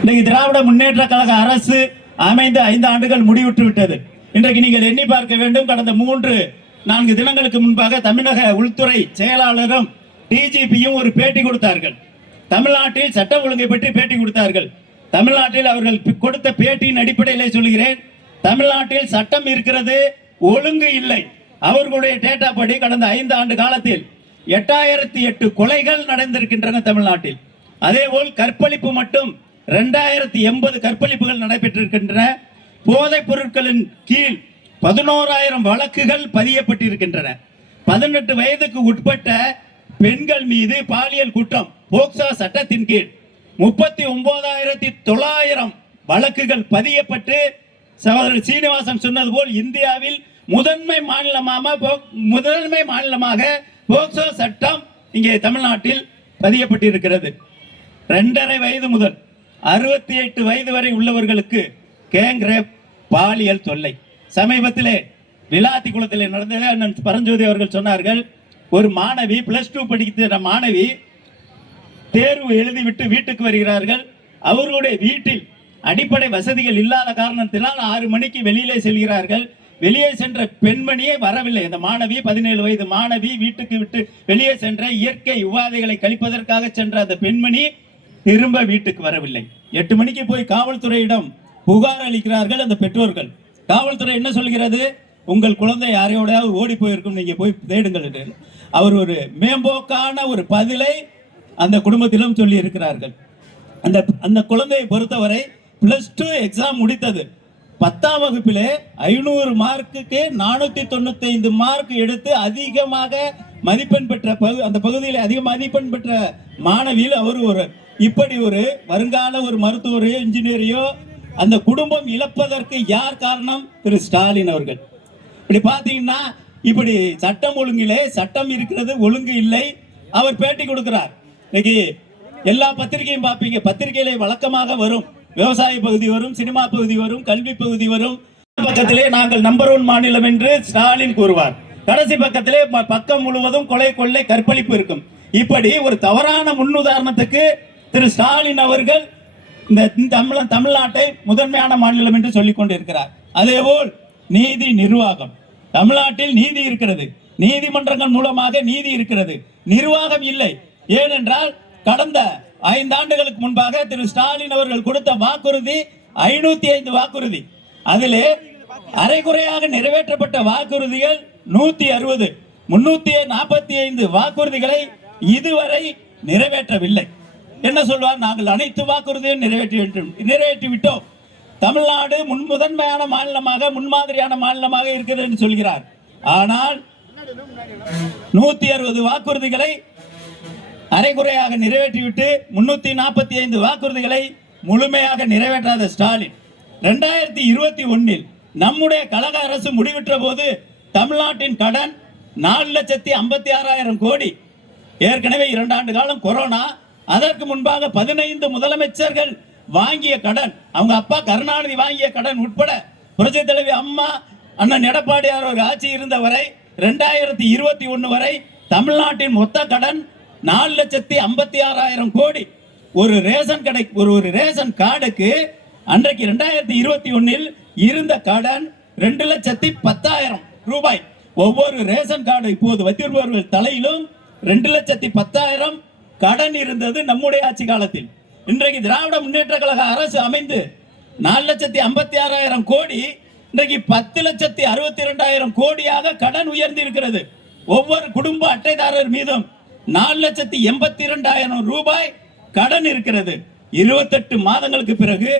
இன்னைக்கு திராவிட முன்னேற்ற கழக அரசு அமைந்து 5 ஆண்டுகள் முடிவுற்று விட்டது. இன்றைக்கு நீங்கள் எண்ணி பார்க்க வேண்டும். கடந்த 3-4 தினங்களுக்கு முன்பாக தமிழக உள்துறை செயலாளரும் டிஜிபியும் ஒரு பேட்டி கொடுத்தார்கள். தமிழ்நாட்டில் சட்டம் ஒழுங்கை பற்றி பேட்டி கொடுத்தார்கள். தமிழ்நாட்டில் அவர்கள் கொடுத்த பேட்டியின் அடிப்படையில் சொல்கிறேன், தமிழ்நாட்டில் சட்டம் இருக்கிறது, ஒழுங்கு இல்லை. அவர்களுடைய டேட்டா படி கடந்த 5 ஆண்டு காலத்தில் 8008 கொலைகள் நடந்திருக்கின்றன தமிழ்நாட்டில். அதேபோல் கற்பழிப்பு மட்டும் 2080 கற்பழிப்புகள் நடைபெற்றிருக்கின்றன. போதைப் பொருட்களின் கீழ் 11,000 வழக்குகள் பதியப்பட்டிருக்கின்றன. 18 வயதுக்கு உட்பட்ட பெண்கள் மீது பாலியல் குற்றம் போக்சோ சட்டத்தின் கீழ் 39,900 வழக்குகள் பதியப்பட்டு, சகோதரர் சீனிவாசன் சொன்னது போல் இந்தியாவில் முதன்மை மாநிலமாக போக்சோ சட்டம் இங்கே தமிழ்நாட்டில் பதியப்பட்டிருக்கிறது. 2.5 வயது முதல் 68 வயது வரை உள்ளவர்களுக்கு கேங் ரேப், பாலியல் தொல்லை. சமீபத்திலே விளாத்தி குளத்திலே நடந்தது. அண்ணன் பரஞ்சோதி அவர்கள் சொன்னார்கள், ஒரு மாணவி +2 படிக்கிற மாணவி தேர்வு எழுதிவிட்டு வீட்டுக்கு வருகிறார்கள். அவர்களுடைய வீட்டில் அடிப்படை வசதிகள் இல்லாத காரணத்தினால் 6 மணிக்கு வெளியிலே செல்கிறார்கள். வெளியே சென்ற பெண்மணியே வரவில்லை. அந்த மாணவி 17 வயது மாணவி வீட்டுக்கு விட்டு வெளியே சென்ற இயற்கை உபாதைகளை கழிப்பதற்காக சென்ற அந்த பெண்மணி திரும்ப வீட்டுக்கு வரவில்லை. 8 மணிக்கு போய் காவல்துறையிடம் புகார் அளிக்கிறார்கள் அந்த பெற்றோர்கள். காவல்துறை என்ன சொல்கிறது, உங்கள் குழந்தை யாரையோடையாவது ஓடி போயிருக்கும், நீங்க போய் தேடுங்கள் என்று. அவர் ஒரு மேம்போக்கான ஒரு பதிலை அந்த குடும்பத்திலும் சொல்லி இருக்கிறார்கள். அந்த குழந்தையை பொறுத்தவரை +2 எக்ஸாம் முடித்தது. 10ஆம் வகுப்பிலே 500 மார்க்குக்கு 495 மார்க் எடுத்து அதிகமாக மதிப்பெண் பெற்ற அந்த பகுதியில் அதிக மதிப்பெண் பெற்ற மாணவியில் அவர் ஒரு இப்படி ஒரு வருங்கால ஒரு மருத்துவரையோ இன்ஜினியரையோ அந்த குடும்பம் இழப்பதற்கு யார் காரணம்? திரு ஸ்டாலின் அவர்கள். இப்படி பார்த்தீங்கன்னா, இப்படி சட்டம் ஒழுங்கிலே சட்டம் இருக்கிறது, ஒழுங்கு இல்லை. அவர் பேட்டி கொடுக்கிறார். இன்னைக்கு எல்லா பத்திரிகையும் பார்ப்பீங்க. பத்திரிகையிலே வழக்கமாக வரும், விவசாய பகுதி வரும், சினிமா பகுதி வரும், கல்வி பகுதி வரும். பக்கத்திலே நாங்கள் நம்பர் 1 மாநிலம் என்று ஸ்டாலின் கூறுவார். கடைசி பக்கத்திலே பக்கம் முழுவதும் கொலை, கொள்ளை, கற்பழிப்பு இருக்கும். இப்படி ஒரு தவறான முன்னுதாரணத்துக்கு திரு ஸ்டாலின் அவர்கள் இந்த தமிழ்நாட்டை முதன்மையான மாநிலம் என்று சொல்லிக் கொண்டிருக்கிறார். அதேபோல் நீதி நிர்வாகம், தமிழ்நாட்டில் நீதி இருக்கிறது, நீதிமன்றங்கள் மூலமாக நீதி இருக்கிறது, நிர்வாகம் இல்லை. ஏனென்றால் கடந்த 5 ஆண்டுகளுக்கு முன்பாக திரு ஸ்டாலின் அவர்கள் கொடுத்த வாக்குறுதி 505 வாக்குறுதி. அதிலே அரைகுறையாக நிறைவேற்றப்பட்ட வாக்குறுதிகள் 160. 345 வாக்குறுதிகளை இதுவரை நிறைவேற்றவில்லை. என்ன சொல்வார், நாங்கள் அனைத்து வாக்குறுதியும் நிறைவேற்றி விட்டோம், தமிழ்நாடு முதன்மையான மாநிலமாக, முன்மாதிரியான மாநிலமாக இருக்கிறது என்று சொல்கிறார். ஆனால் 160 வாக்குறுதிகளை அரைகுறையாக நிறைவேற்றிவிட்டு 345 வாக்குறுதிகளை முழுமையாக நிறைவேற்றாத ஸ்டாலின் 2021 நம்முடைய கழக அரசு முடிவிட்ட போது தமிழ்நாட்டின் கடன் 4,56,000 கோடி. ஏற்கனவே 2 ஆண்டு காலம் கொரோனா, அதற்கு முன்பாக 15 முதலமைச்சர்கள் வாங்கிய கடன், அவங்க அப்பா கருணாநிதி வாங்கிய கடன் உட்பட புரட்சி தலைவி அம்மா அண்ணன் எடப்பாடியார் ஒரு ஆட்சி இருந்த வரை 2021 வரை தமிழ்நாட்டின் மொத்த கடன் 4,56,000 கோடி. ஒரு ரேஷன் கடை, ஒரு ரேஷன் கார்டுக்கு அன்றைக்கு 2021 இருந்த கடன் 2,10,000 ரூபாய். ஒவ்வொரு ரேஷன் கார்டு இப்போது வைத்திருப்பவர்கள் தலையிலும் 2,10,000 கடன் இருந்தது நம்முடைய ஆட்சி காலத்தில். இன்றைக்கு திராவிட முன்னேற்ற கழக அரசு அமைந்து 4,56,000 கோடி, இன்றைக்கு 10,62,000 கோடியாக கடன் உயர்ந்து இருக்கிறது. ஒவ்வொரு குடும்ப அட்டைதாரர் மீதும் 4,82,000 ரூபாய் கடன் இருக்கிறது. 28 மாதங்களுக்கு பிறகு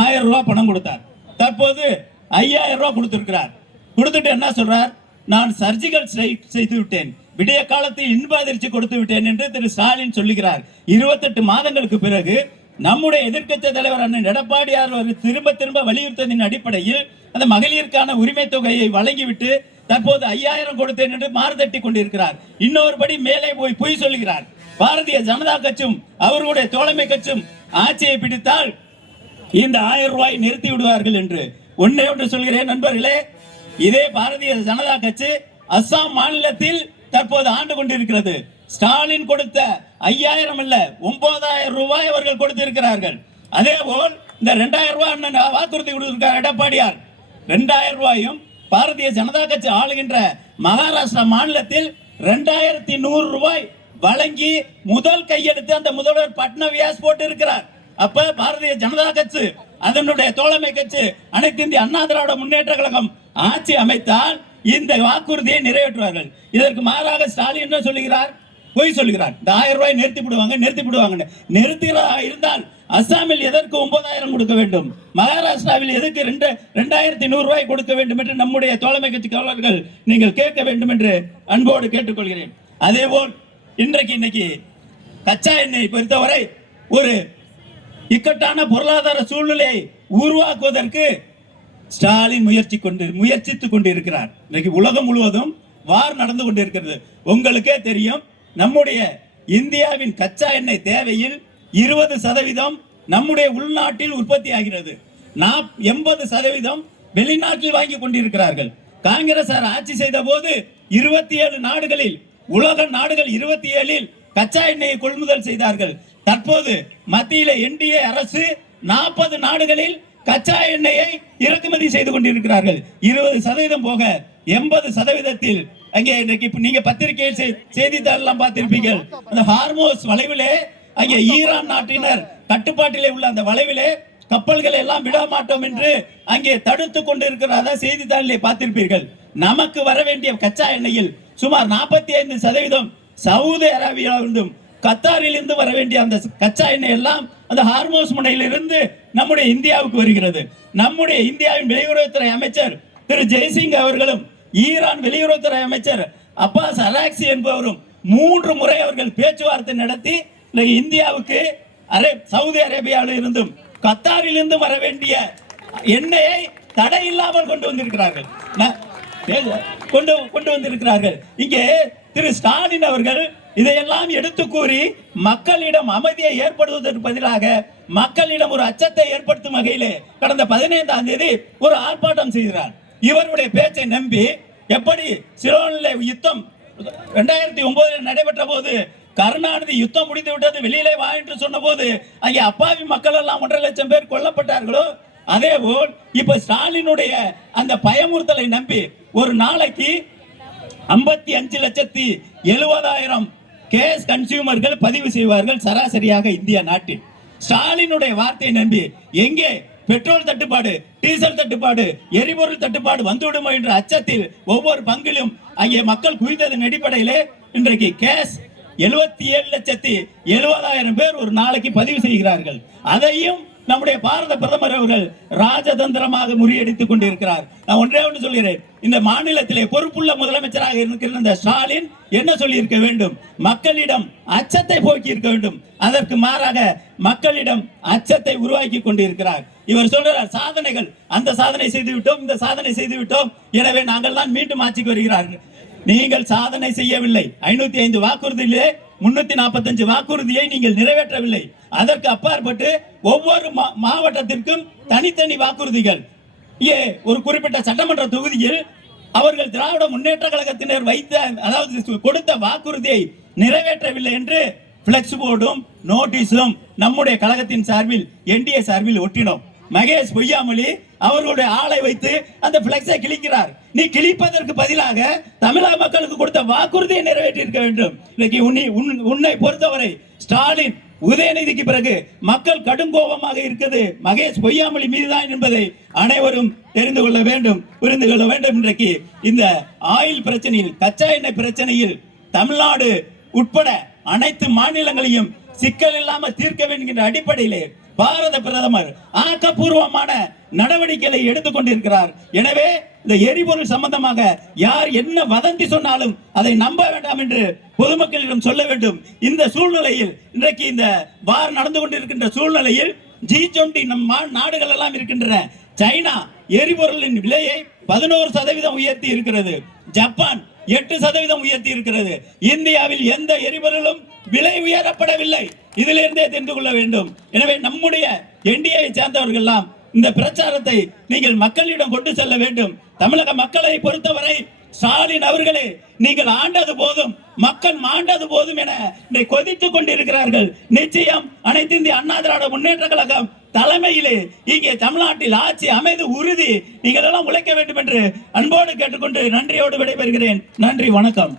1000 ரூபாய் பணம் கொடுத்தார். தற்போது 5000 ரூபாய் கொடுத்திருக்கிறார். கொடுத்துட்டு என்ன சொல்றார், நான் சர்ஜிக்கல் ஸ்ட்ரைக் செய்து விட்டேன், விடிய காலத்தில் இன்ப அதிர்ச்சி கொடுத்து விட்டேன் என்று திரு ஸ்டாலின் சொல்லுகிறார். 28 மாதங்களுக்கு பிறகு நம்முடைய எதிர்க்கட்சி தலைவர் அண்ணன் எடப்பாடியார் திரும்ப வலியுறுத்ததின் அடிப்படையில் அந்த மகளிருக்கான உரிமை தொகையை வழங்கிவிட்டு தற்போது 5000 கொடுத்தேன் என்று மாறுதட்டி கொண்டிருக்கிறார். இன்னொரு படி மேலே போய் பொய் சொல்லுகிறார். பாரதிய ஜனதா கட்சியும் அவர்களுடைய தோழமை கட்சியும் ஆட்சியை பிடித்தால் இந்த 1000 ரூபாய் நிறுத்தி விடுவார்கள் என்று. ஒன்னே ஒன்று சொல்கிறேன் நண்பர்களே, இதே பாரதிய ஜனதா கட்சி அஸ்ஸாம் மாநிலத்தில் தற்போது ஆண்டு கொண்டிருக்கிறது. ஸ்டாலின் கொடுத்த 5000 அல்ல 9000 ரூபாய் அவர்கள் கொடுத்திருக்கிறார்கள். அதே போல் இந்த 2000 ரூபாய் வாக்குறுதி கொடுத்திருக்கார் எடப்பாடியார். 2000 ரூபாயும் பாரதிய ஜனதா கட்சி ஆளுகின்ற மகாராஷ்டிரா மாநிலத்தில் 2100 ரூபாய் வழங்கி முதல் கையெழுத்து அந்த முதல்வர் பட்னவியாஸ் போட்டு இருக்கிறார். அப்ப பாரதிய ஜனதா கட்சி அதனுடைய தோழமை கட்சி அனைத்து இந்திய அண்ணா திராவிட முன்னேற்ற கழகம் ஆட்சி அமைத்தால் இந்த வாக்குறுதியை நிறைவேற்றுவார்கள். இதற்கு மாறாக ஸ்டாலின் என்ன சொல்லுகிறார்? பொய் சொல்லுகிறார். இந்த 1000 ரூபாய் நிறுத்தி விடுவாங்க. நிறுத்துகிறதா இருந்தால் அஸ்ஸாமில் எதற்கு 9000 கொடுக்க வேண்டும், மகாராஷ்டிராவில் எதற்கு 2100 ரூபாய் கொடுக்க வேண்டும் என்று நம்முடைய தோழமை கட்சி தோழர்கள் நீங்கள் கேட்க வேண்டும் என்று அன்போடு கேட்டுக்கொள்கிறேன். அதேபோல் இன்னைக்கு கச்சா எண்ணெய் பொறுத்தவரை ஒரு இக்கட்டான பொருளாதார சூழ்நிலையை உருவாக்குவதற்கு ஸ்டாலின் முயற்சித்துக் கொண்டிருக்கிறார். இன்னைக்கு உலகம் முழுவதும் வார் நடந்து கொண்டிருக்கிறது. உங்களுக்கே தெரியும், நம்முடைய இந்தியாவின் கச்சா எண்ணெய் தேவையில் 20% நம்முடைய உள்நாட்டில் உற்பத்தி ஆகிறது. 80% வெளிநாட்டில் வாங்கி கொண்டிருக்கிறார்கள். காங்கிரஸ் ஆட்சி செய்த போது 27 நாடுகளில், உலக நாடுகள் 27இல் கச்சா எண்ணெயை கொள்முதல் செய்தார்கள். தற்போது மத்தியில என்டிஏ அரசு 40 நாடுகளில் கச்சா எண்ணெயை இறக்குமதி செய்து கொண்டிருக்கிறார்கள். 20% போக 80%. அங்கே இன்றைக்கு நீங்க பத்திரிகை செய்தித்தாள் எல்லாம் பார்த்திருப்பீர்கள். அந்த ஹார்மோஸ் வளைவிலே அங்கே ஈரான் நாட்டினர் கட்டுப்பாட்டிலே உள்ள அந்த வளைவிலே கப்பல்களை எல்லாம் விட மாட்டோம் என்று அங்கே தடுத்து கொண்டிருக்கிறதா செய்தித்தாளிலே பார்த்திருப்பீர்கள். நமக்கு வர வேண்டிய கச்சா எண்ணெயில் சுமார் 45% சவுதி அரேபியாவிலிருந்தும் கத்தாரிலிருந்து வர வேண்டிய அந்த கச்சா எண்ணெய் எல்லாம் அந்த ஹார்மோஸ் முனையிலிருந்து நம்முடைய இந்தியாவுக்கு வருகிறது. நம்முடைய இந்தியாவின் வெளியுறவுத்துறை அமைச்சர் திரு ஜெய்சிங் அவர்களும் ஈரான் வெளியுறவுத்துறை அமைச்சர் அப்பாஸ் அராக்சி என்பவரும் 3 முறை அவர்கள் பேச்சுவார்த்தை நடத்தி இந்தியாவுக்கு சவுதி அரேபியாவில் இருந்தும் கத்தாரில் இருந்து வர வேண்டிய எண்ணெயை தடை இல்லாமல் கொண்டு வந்திருக்கிறார்கள். இங்கே திரு ஸ்டாலின் அவர்கள் இதையெல்லாம் எடுத்து கூறி மக்களிடம் அமைதியை ஏற்படுவதற்கு பதிலாக மக்களிடம் ஒரு அச்சத்தை ஏற்படுத்தும் வகையிலே கடந்த 15ஆம் தேதி ஒரு ஆர்ப்பாட்டம் செய்கிறார். இவருடைய பேச்சை நம்பி எப்படி சிலோனிலே யுத்தம் 2009 நடைபெற்ற போது கருணாநிதி யுத்தம் முடிந்து விட்டது வெளியிலே வா என்று சொன்ன போது அங்கே அப்பாவி மக்கள் எல்லாம் 1.5 லட்சம் பேர் கொல்லப்பட்டார்களோ, அதே போல் இப்ப ஸ்டாலினுடைய அந்த பயமுறுத்தலை நம்பி ஒரு நாளைக்கு 55,70,000 கேஸ் கன்சியூமர்கள் பதிவு செய்வார்கள் சராசரியாக இந்திய நாட்டில். ஸ்டாலினுடைய வார்த்தையை நம்பி எங்கே பெட்ரோல் தட்டுப்பாடு, டீசல் தட்டுப்பாடு, எரிபொருள் தட்டுப்பாடு வந்துவிடுமோ என்ற அச்சத்தில் ஒவ்வொரு பங்கிலும் அங்கே மக்கள் குவிந்ததன் அடிப்படையிலே இன்றைக்கு கேஸ் 77,70,000 பேர் ஒரு நாளைக்கு பதிவு செய்கிறார்கள். அதையும் நம்முடைய பாரத பிரதமர் அவர்கள் ராஜதந்திரமாக முறியடித்துக் கொண்டிருக்கிறார். நான் ஒன்றே ஒன்று சொல்கிறேன், இந்த மாநிலத்திலே பொறுப்புள்ள முதலமைச்சராக இருக்கிற இந்த ஸ்டாலின் என்ன சொல்லி இருக்க வேண்டும்? மக்களிடம் அச்சத்தை போக்கி இருக்க வேண்டும். அதற்கு மாறாக மக்களிடம் அச்சத்தை உருவாக்கி கொண்டிருக்கிறார். இவர் சொல்றார் சாதனைகள், அந்த சாதனை செய்து விட்டோம், இந்த சாதனை செய்து விட்டோம், எனவே நாங்கள் தான் மீண்டும் ஆட்சிக்கு வருகிறார்கள். நீங்கள் சாதனை செய்யவில்லை. 505 வாக்குறுதியிலே 345 வாக்குறுதியை நீங்கள் நிறைவேற்றவில்லை. அதற்கு அப்பாற்பட்டு ஒவ்வொரு மாவட்டத்திற்கும் தனித்தனி வாக்குறுதிகள். ஒரு குறிப்பிட்ட சட்டமன்ற தொகுதியில் அவர்கள் திராவிட முன்னேற்ற கழகத்தினர் வைத்த, அதாவது கொடுத்த வாக்குறுதியை நிறைவேற்றவில்லை என்று பிளெக்ஸ் போர்டும் நோட்டீஸும் நம்முடைய கழகத்தின் சார்பில் என்டிஏ சார்பில் ஒட்டினோம். மகேஷ் பொய்யாமொழி அவர்களுடைய ஆளை வைத்து அந்த பிளெக்ஸை கிழிக்கிறார். நீ கிழிப்பதற்கு பதிலாக தமிழக மக்களுக்கு கொடுத்த வாக்குறுதியை நிறைவேற்றி இருக்க வேண்டும். இன்னைக்கு உன்னை பொறுத்தவரை ஸ்டாலின் உதயநிதிக்கு பிறகு மக்கள் கடும் கோபமாக இருக்குது மகேஷ் பொய்யாமொழி மீதுதான் என்பதை அனைவரும் தெரிந்து கொள்ள வேண்டும், புரிந்து கொள்ள வேண்டும். இன்றைக்கு இந்த ஆயில் பிரச்சனையில், கச்சா எண்ணெய் பிரச்சனையில் தமிழ்நாடு உட்பட அனைத்து மாநிலங்களையும் சிக்கல் இல்லாமல் தீர்க்க வேண்டும் என்ற அடிப்படையிலே பாரத பிரதமர் ஆக்கப்பூர்வமான நடவடிக்கைகளை எடுத்துக்கொண்டிருக்கிறார். எனவே இந்த எரிபொருள் சம்பந்தமாக யார் என்ன வதந்தி சொன்னாலும் அதை நம்ப வேண்டாம் என்று பொதுமக்களிடம் சொல்ல வேண்டும். இந்த சூழ்நிலையில் இன்றைக்கு இந்த வார் நடந்து கொண்டிருக்கின்ற சூழ்நிலையில் G20 நம் நாடுகள் எல்லாம் இருக்கின்றன. சைனா எரிபொருளின் விலையை 11% உயர்த்தி இருக்கிறது. ஜப்பான் 8% உயர்த்தி இருக்கிறது. இந்தியாவில் எந்த எரிபொருளும் விலை உயரப்படவில்லை. இதிலிருந்தே தெரிந்து கொள்ள வேண்டும். எனவே நம்முடைய என்டிஏ சேர்ந்தவர்கள் எல்லாம் இந்த பிரச்சாரத்தை நீங்கள் மக்களிடம் கொண்டு செல்ல வேண்டும். தமிழக மக்களை பொறுத்தவரை ஸ்டாலின் அவர்களே, நீங்கள் ஆண்டது போதும், மக்கள் மாண்டது போதும் என கொதித்துக் கொண்டிருக்கிறார்கள். நிச்சயம் அனைத்து இந்திய அண்ணா திராவிட முன்னேற்ற கழகம் தலைமையிலே இங்கே தமிழ்நாட்டில் ஆட்சி அமைது உறுதி. நீங்கள் எல்லாம் உழைக்க வேண்டும் என்று அன்போடு கேட்டுக்கொண்டு நன்றியோடு விடைபெறுகிறேன். நன்றி, வணக்கம்.